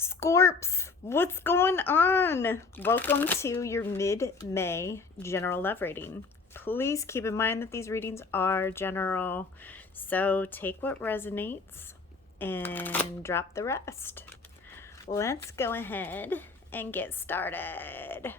Scorps, what's going on? Welcome to your mid-May general love reading. Please keep in mind that these readings are general, so take what resonates and drop the rest. Let's go ahead and get started.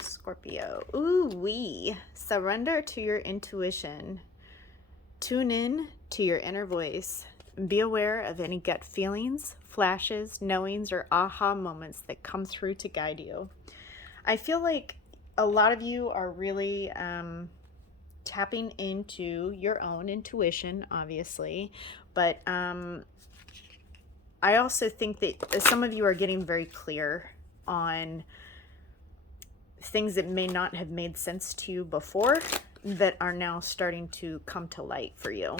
Scorpio, ooh-wee, surrender to your intuition. Tune in to your inner voice. Be aware of any gut feelings, flashes, knowings, or aha moments that come through to guide you. I feel like a lot of you are really tapping into your own intuition, obviously, but I also think that some of you are getting very clear on things that may not have made sense to you before that are now starting to come to light for you.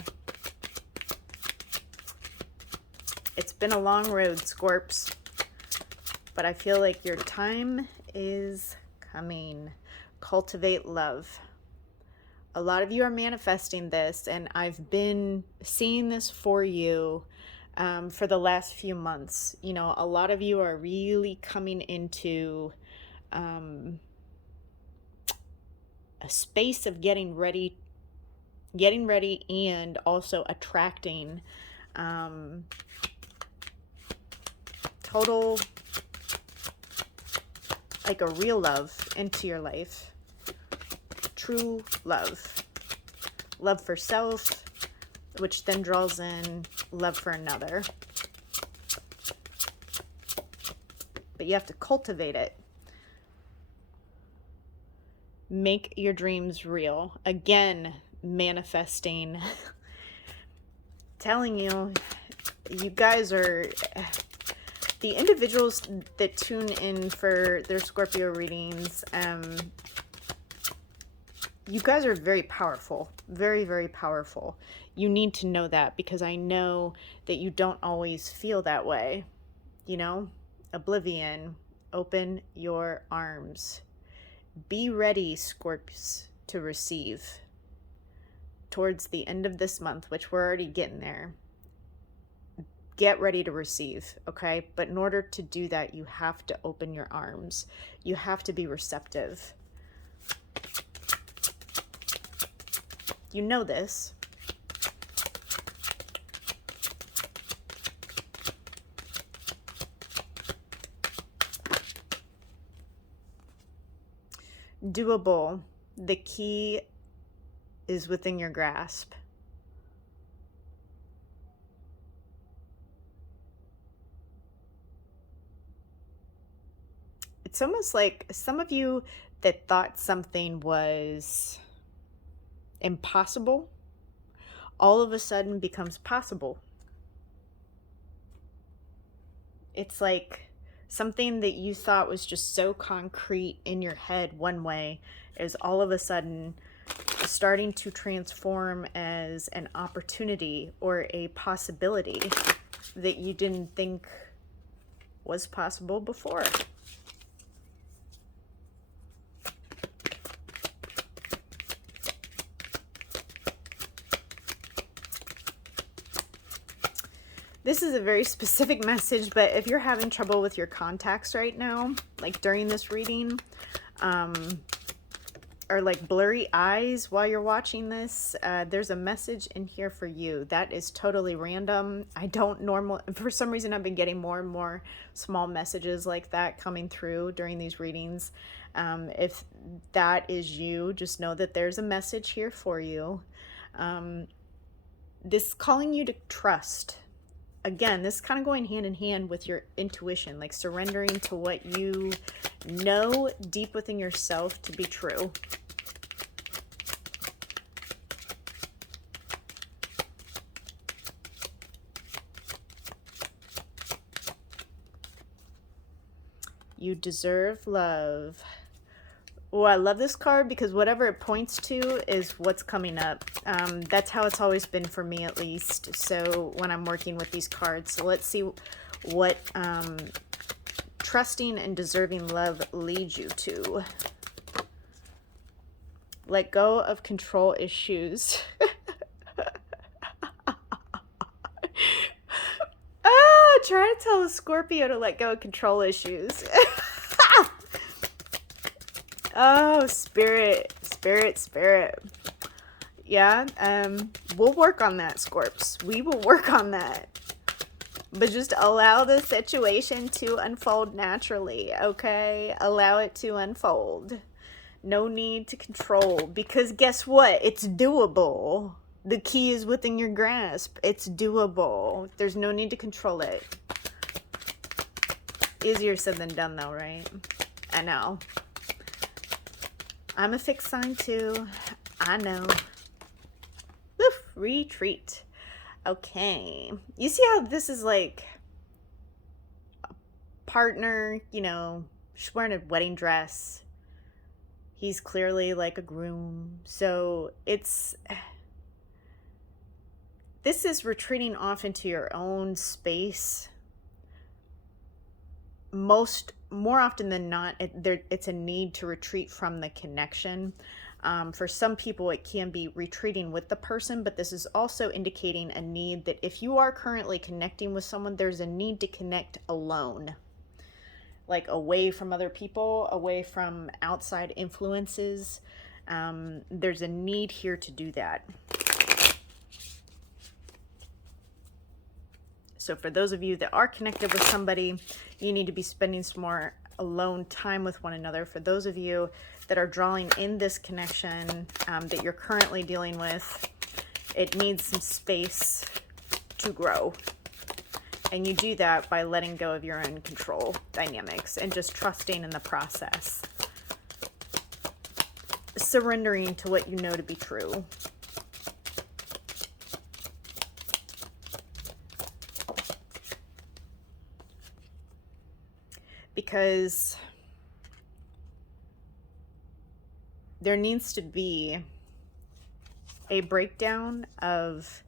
It's been a long road, Scorps, but I feel like your time is coming. Cultivate love. A lot of you are manifesting this, and I've been seeing this for you for the last few months. You know, a lot of you are really coming into a space of getting ready and also attracting total, like a real love into your life. True love. Love for self, which then draws in love for another. But you have to cultivate it. Make your dreams real. Again, manifesting. Telling you, you guys are... The individuals that tune in for their Scorpio readings, you guys are very powerful. Very, very powerful. You need to know that, because I know that you don't always feel that way. You know? Oblivion. Open your arms. Be ready, Scorps, to receive. Towards the end of this month, which we're already getting there. Get ready to receive, okay? But in order to do that, you have to open your arms. You have to be receptive. You know this. Doable. The key is within your grasp. It's almost like some of you that thought something was impossible, all of a sudden becomes possible. It's like something that you thought was just so concrete in your head one way is all of a sudden starting to transform as an opportunity or a possibility that you didn't think was possible before. This is a very specific message, but if you're having trouble with your contacts right now, like during this reading, or like blurry eyes while you're watching this, there's a message in here for you. That is totally random. I don't for some reason I've been getting more and more small messages like that coming through during these readings. If that is you, just know that there's a message here for you. This calling you to trust. Again, this is kind of going hand in hand with your intuition, like surrendering to what you know deep within yourself to be true. You deserve love. Oh, I love this card because whatever it points to is what's coming up. That's how it's always been for me, at least. So when I'm working with these cards, so let's see what trusting and deserving love leads you to. Let go of control issues. trying to tell the Scorpio to let go of control issues. Oh, spirit. Yeah, we'll work on that, Scorps. We will work on that. But just allow the situation to unfold naturally, okay? Allow it to unfold. No need to control, because guess what? It's doable. The key is within your grasp. It's doable. There's no need to control it. Easier said than done, though, right? I know. I'm a fixed sign, too. I know. Woof, retreat. Okay. You see how this is like a partner, you know, she's wearing a wedding dress. He's clearly like a groom. So this is retreating off into your own space. More often than not, it's a need to retreat from the connection. For some people, it can be retreating with the person, but this is also indicating a need that if you are currently connecting with someone, there's a need to connect alone, like away from other people, away from outside influences. There's a need here to do that. So for those of you that are connected with somebody, you need to be spending some more alone time with one another. For those of you that are drawing in this connection that you're currently dealing with, it needs some space to grow. And you do that by letting go of your own control dynamics and just trusting in the process. Surrendering to what you know to be true. Because there needs to be a breakdown of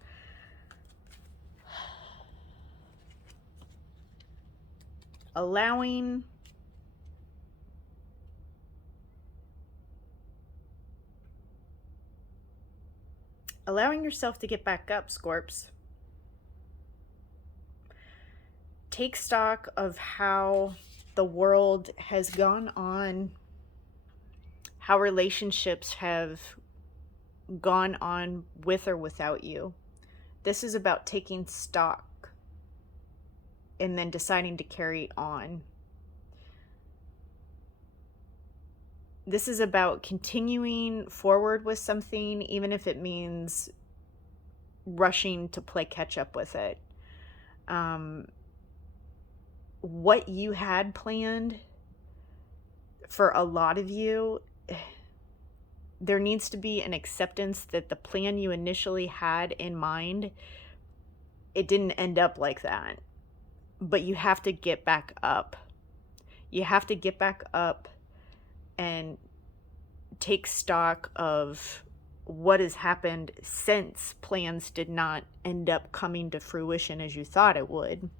allowing yourself to get back up, Scorps. Take stock of how the world has gone on, how relationships have gone on with or without you. This is about taking stock and then deciding to carry on. This is about continuing forward with something, even if it means rushing to play catch up with it. What you had planned, for a lot of you, there needs to be an acceptance that the plan you initially had in mind, it didn't end up like that. But you have to get back up. You have to get back up and take stock of what has happened since plans did not end up coming to fruition as you thought it would.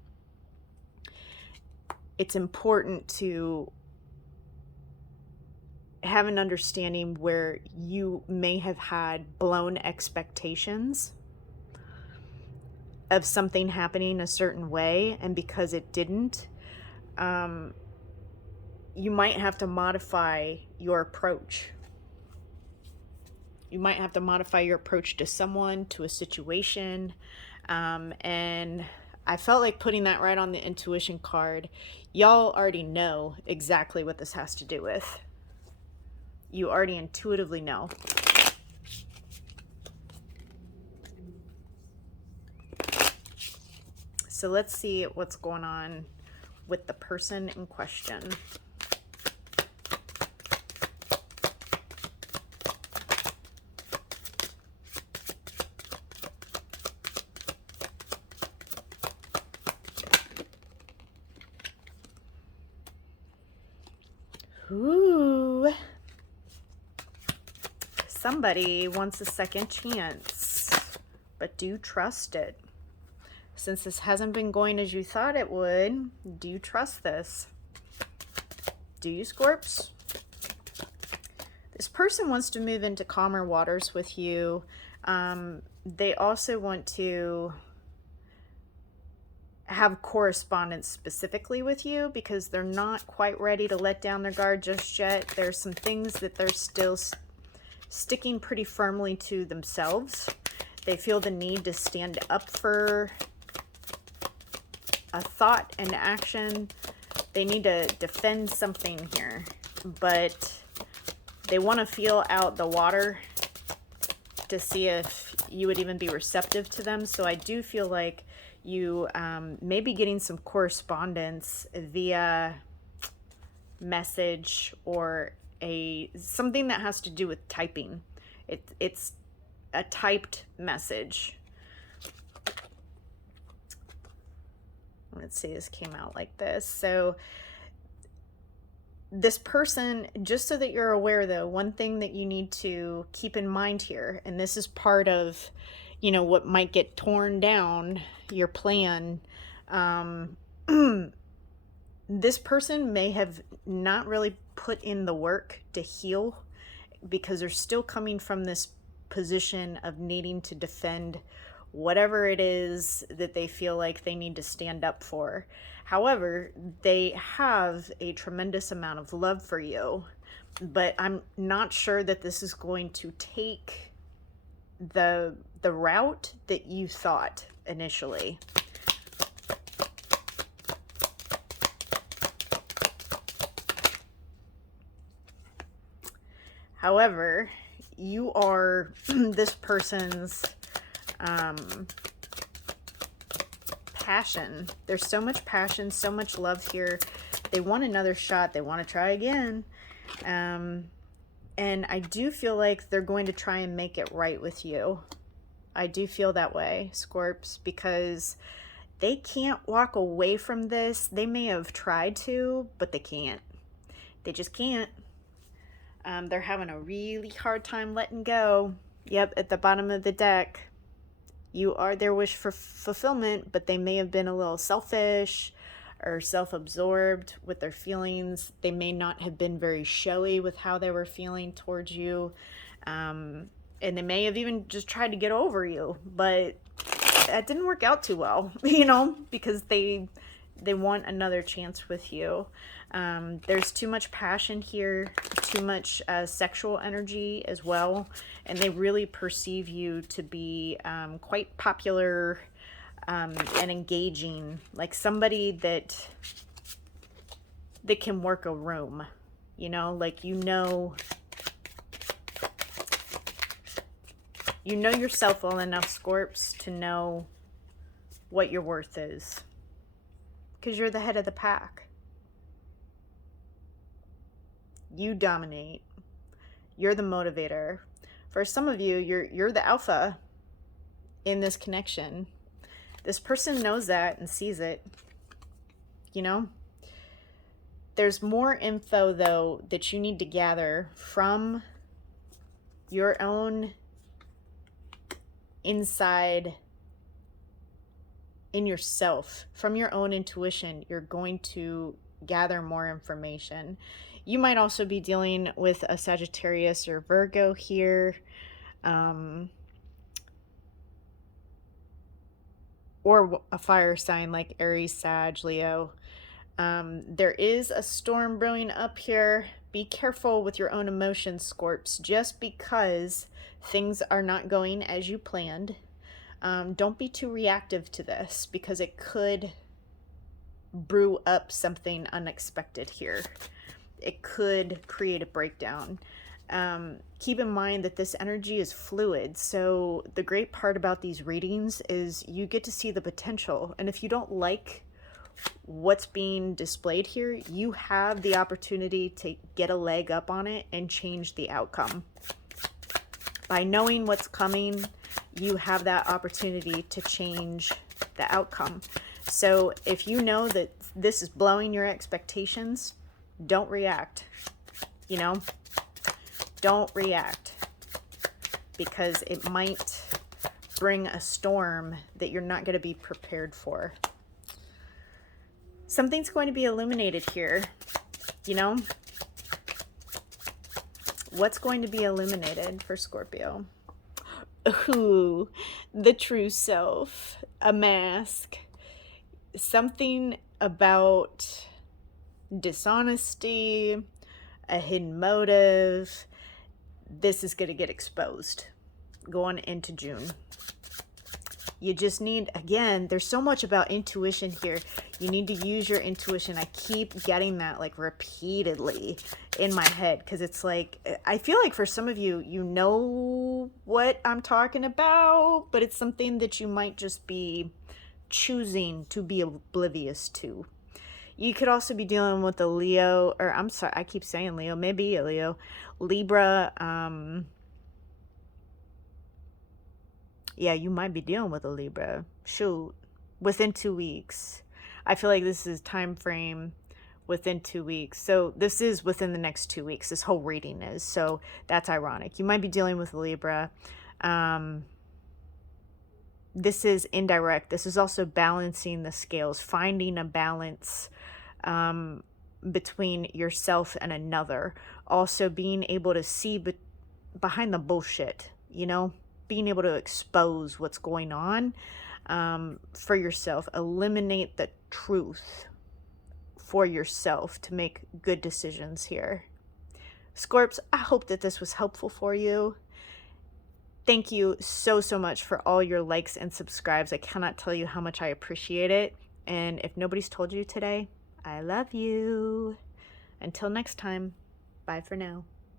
It's important to have an understanding where you may have had blown expectations of something happening a certain way, and because it didn't, you might have to modify your approach. You might have to modify your approach to someone, to a situation, and I felt like putting that right on the intuition card. Y'all already know exactly what this has to do with. You already intuitively know. So let's see what's going on with the person in question. Ooh. Somebody wants a second chance, but do trust it. Since this hasn't been going as you thought it would, do you trust this? Do you, Scorps? This person wants to move into calmer waters with you. They also want to have correspondence specifically with you because they're not quite ready to let down their guard just yet. There's some things that they're still sticking pretty firmly to themselves. They feel the need to stand up for a thought and action. They need to defend something here, but they want to feel out the water to see if you would even be receptive to them. So I do feel like you may be getting some correspondence via message or something that has to do with typing. It's a typed message. Let's see, this came out like this. So this person, just so that you're aware though, one thing that you need to keep in mind here, and this is part of, you know, what might get torn down, your plan. This person may have not really put in the work to heal because they're still coming from this position of needing to defend whatever it is that they feel like they need to stand up for. However, they have a tremendous amount of love for you, but I'm not sure that this is going to take the route that you thought initially. However, you are this person's passion. There's so much passion, so much love here. They want another shot. They want to try again. And I do feel like they're going to try and make it right with you. I do feel that way, Scorps, because they can't walk away from this. They may have tried to, but they can't. They just can't. They're having a really hard time letting go. Yep, at the bottom of the deck. You are their wish for fulfillment, but they may have been a little selfish or self-absorbed with their feelings. They may not have been very showy with how they were feeling towards you. And they may have even just tried to get over you, but that didn't work out too well, you know, because they want another chance with you. There's too much passion here, too much sexual energy as well, and they really perceive you to be quite popular and engaging, like somebody that can work a room, you know, like you know yourself well enough, Scorps, to know what your worth is, because you're the head of the pack. You dominate. You're the motivator. For some of you, you're the alpha in this connection. This person knows that and sees it. You know? There's more info, though, that you need to gather from your own inside in yourself. From your own intuition, you're going to gather more information. You might also be dealing with a Sagittarius or Virgo here, or a fire sign like Aries, Sag, Leo. There is a storm brewing up here. Be careful with your own emotions, Scorps. Just because things are not going as you planned, don't be too reactive to this, because it could brew up something unexpected here. It could create a breakdown. Keep in mind that this energy is fluid. So the great part about these readings is you get to see the potential. And if you don't like what's being displayed here, you have the opportunity to get a leg up on it and change the outcome. By knowing what's coming, you have that opportunity to change the outcome. So if you know that this is blowing your expectations, don't react, you know, don't react, because it might bring a storm that you're not going to be prepared for. Something's going to be illuminated here, you know. What's going to be illuminated for Scorpio? Ooh, the true self, a mask. something about dishonesty, a hidden motive. This is going to get exposed going into June. You just need, again, there's so much about intuition here. You need to use your intuition. I keep getting that like repeatedly in my head because it's like, I feel like for some of you, you know what I'm talking about, but it's something that you might just be choosing to be oblivious to. You could also be dealing with a Leo, or I'm sorry, I keep saying Leo, maybe a Leo, Libra. Yeah, you might be dealing with a Libra. Shoot, within 2 weeks. I feel like this is time frame within 2 weeks. So this is within the next 2 weeks. This whole reading is. So that's ironic. You might be dealing with a Libra. This is indirect. This is also balancing the scales, finding a balance between yourself and another. Also being able to see behind the bullshit, you know, being able to expose what's going on for yourself. Eliminate the truth for yourself to make good decisions here. Scorps, I hope that this was helpful for you. Thank you so much for all your likes and subscribes. I cannot tell you how much I appreciate it. And if nobody's told you today, I love you. Until next time, bye for now.